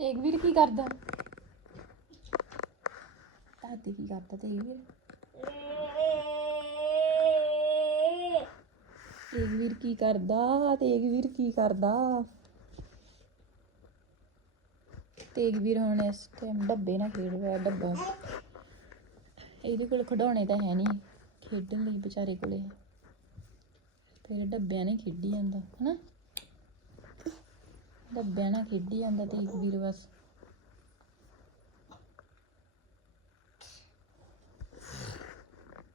ਤੇਗਵੀਰ ਕੀ ਕਰਦਾ? ਦਾਦੀ ਕੀ ਕਰਦਾ ਤੇਗਵੀਰ ਤੇਗਵੀਰ ਕੀ ਕਰਦਾ ਤੇਗਵੀਰ ਕੀ ਕਰਦਾ? ਤੇਗਵੀਰ ਹੁਣ ਇਸ ਟਾਈਮ ਡੱਬੇ ਨਾਲ ਖੇਡ ਰਿਹਾ ਡੱਬਾ। ਇਹਦੇ ਕੋਲ ਖਿਡੌਣੇ ਤਾਂ ਹੈ ਨਹੀਂ, ਖੇਡਣ ਲਈ ਵਿਚਾਰੇ ਕੋਲੇ। ਫਿਰ ਡੱਬਿਆਂ ਨੇ ਖੇਡੀ ਜਾਂਦਾ, ਹਨਾ? ਡੱਬਿਆਂ ਨਾਲ ਖੇਡੀ ਜਾਂਦਾ ਤੇਗਵੀਰ ਬਸ।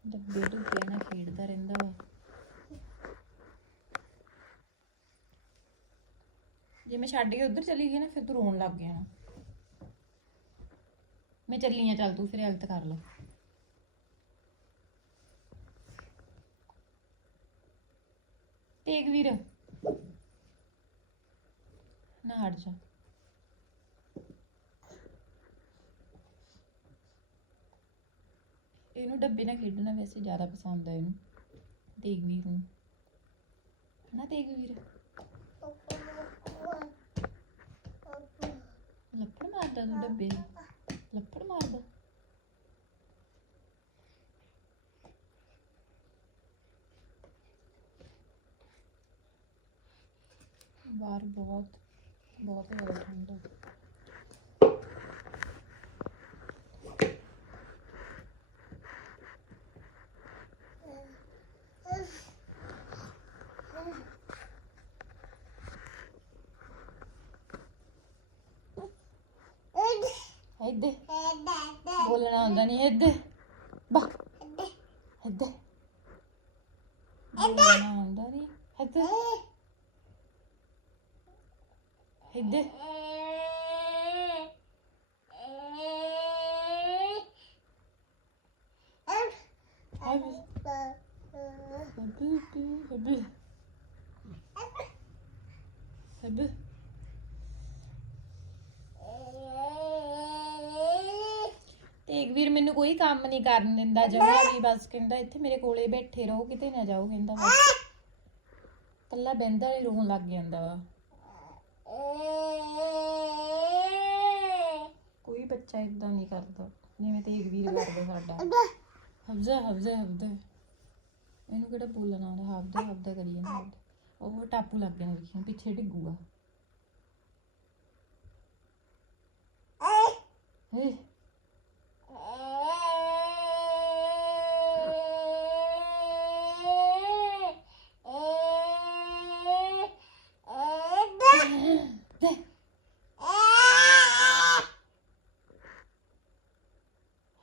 ਡੱਬੇ ਡੁੱਬਿਆਂ ਨਾਲ ਖੇਡਦਾ ਰਹਿੰਦਾ ਵਾ। ਜੇ ਮੈਂ ਛੱਡ ਕੇ ਉਧਰ ਚਲੀ ਗਈ ਨਾ, ਫਿਰ ਤੂੰ ਰੋਣ ਲੱਗ ਗਿਆ ਨਾ। ਮੈਂ ਚੱਲੀ ਆ, ਚੱਲ ਤੂੰ ਫਿਰ ਹੈਲਥ ਕਰ ਲੈ। ਤੇਗ ਵੀਰ। ਨਾ ਹਟ ਜਾ। ਇਹਨੂੰ ਡੱਬੇ ਨਾਲ ਖੇਡਣਾ ਵੈਸੇ ਜ਼ਿਆਦਾ ਪਸੰਦ ਆ ਇਹਨੂੰ। ਤੇਗ ਨੂੰ। ਹਨਾ ਤੇਗ ਲੱਪੜ ਮਾਰਦਾ ਤੂੰ ਡੱਬੇ ਨੂੰ? ਲੱਪੜ ਮਾਰਦਾ। ਬਾਹਰ ਬਹੁਤ ਬਹੁਤ ਜ਼ਿਆਦਾ ਠੰਡ ਹੈ ਇੱਧਰ ਬੋਲਣਾ ਹੁੰਦਾ ਨਹੀਂ ਇੱਧਰ ਬਾ ਇੱਧਰ ਬੋਲਣਾ ਹੁੰਦਾ Abi. Abi, abi, abi. Abi. Tegh ਵੀਰ ਮੈਨੂੰ ਕੋਈ ਕੰਮ ਨਹੀਂ ਕਰਨ ਦਿੰਦਾ ਜਮਾ ਵੀ ਬਸ ਕਹਿੰਦਾ ਇੱਥੇ ਮੇਰੇ ਕੋਲੇ ਬੈਠੇ ਰਹੋ ਕਿਤੇ ਨਾ ਜਾਓ ਕਹਿੰਦਾ ਬਸ ਕੱਲਾ ਬਹਿੰਦਾ ਹੀ ਰੋਣ ਲੱਗ ਜਾਂਦਾ ਵਾ ਕੋਈ ਬੱਚਾ ਇਦਾਂ ਨਹੀਂ ਕਰਦਾ। ਜਿਵੇਂ ਤੇਗ ਵੀਰ ਕਰਦਾ ਸਾਡਾ। ਹਫਜ਼ਾ ਹਫਜ਼ਾ ਹਫਜ਼ਾ। ਇਹਨੂੰ ਕਿਹੜਾ ਬੋਲਣਾ ਆਉਂਦਾ ਹਫਜ਼ਾ ਹਫਜ਼ਾ ਕਰੀ ਜਾਂਦਾ। ਉਹ ਟਾਪੂ ਲੱਗ ਗਿਆ ਦੇਖੀ ਪਿੱਛੇ ਡਿੱਗੂਗਾ। ਹੇ ਦੇ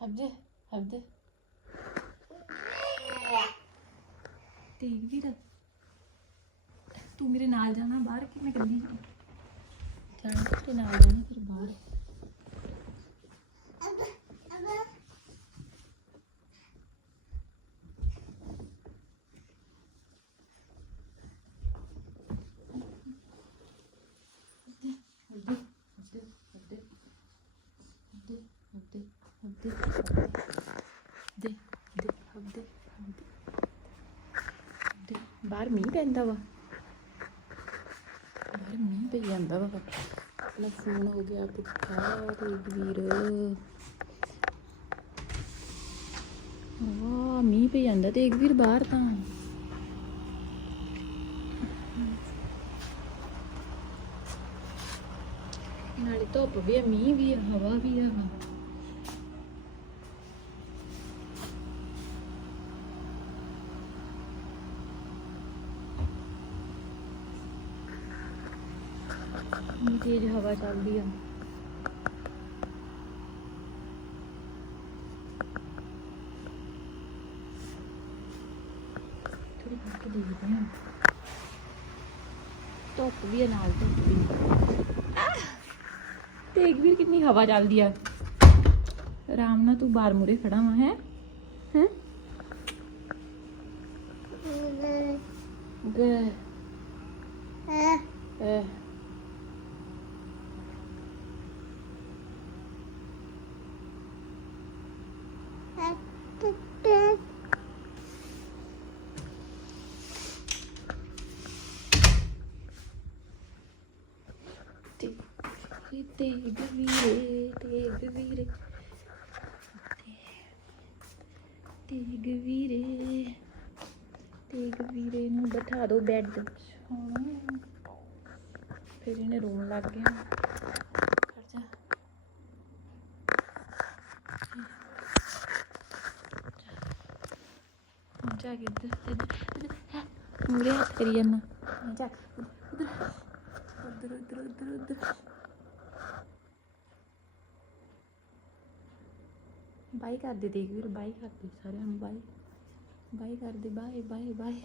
ਹਫਜ਼ਾ ਹਫਜ਼ਾ ਤੇਗ ਵੀਰ ਤੂੰ ਮੇਰੇ ਨਾਲ ਜਾਣਾ ਬਾਹਰ ਕਿ ਮੈਂ ਕੱਲੀ ਜਾਣਾ ਤੇ ਨਾਲ ਜਾਣਾ ਫਿਰ ਬਾਹਰ ਦੇ ਦੇ, ਹਬਦੇ ਦੇ, ਬਾਹਰ ਮੀਂਹ ਪੈਂਦਾ ਵਾ। ਬਾਹਰ ਮੀਂਹ ਪਈ ਜਾਂਦਾ ਵਾ। ਆਪਣਾ ਫੋਨ ਹੋ ਗਿਆ ਪੁੱਠਾ ਵੀਰ। ਵਾਹ, ਮੀਂਹ ਪਈ ਜਾਂਦਾ ਤੇ ਵੀਰ ਬਾਹਰ ਤਾਂ। ਨਾਲੇ ਧੁੱਪ ਵੀ ਆ, ਮੀਂਹ ਵੀ ਆ, ਹਵਾ ਵੀ ਆ। ਇੰਨੀ ਤੇਜ਼ ਹਵਾ ਚੱਲਦੀ ਆ ਥੋੜੀ ਕਰਕੇ ਦੇਖਦੇ ਹਾਂ ਧੁੱਪ ਵੀ ਆ ਨਾਲ ਧੁੱਪ ਵੀ ਦੇਖ ਵੀਰ ਕਿੰਨੀ ਹਵਾ ਚੱਲਦੀ ਆ ਆਰਾਮ ਨਾਲ ਤੂੰ ਬਾਹਰ ਮੂਰੇ ਖੜਾ ਵਾ ਹੈ ਹੈ ਓਏ ਤੇਗ ਵੀਰੇ ਤੇਗ ਵੀਰੇ। ਤੇਗ ਵੀਰੇ ਤੇਗ ਵੀਰੇ ਨੂੰ ਬਿਠਾ ਦਿਓ ਬੈੱਡ ਫਿਰ ਇਹਨੇ ਰੋਣ ਲੱਗ ਗਿਆ। ਖੜ ਜਾ। ਕੇ ਇੱਧਰ ਇੱਧਰ ਹੱਥ ਕਰੀ ਜਾਨਾ ਜਾ। ਉਧਰ ਉਧਰ ਉਧਰ ਉਧਰ ਬਾਈ ਕਰ ਦੇਖ ਵੀਰ, ਬਾਈ ਕਰ ਦੇ ਸਾਰਿਆਂ ਨੂੰ ਬਾਈ। ਬਾਈ ਕਰਦੇ ਬਾਏ ਬਾਏ ਬਾਏ।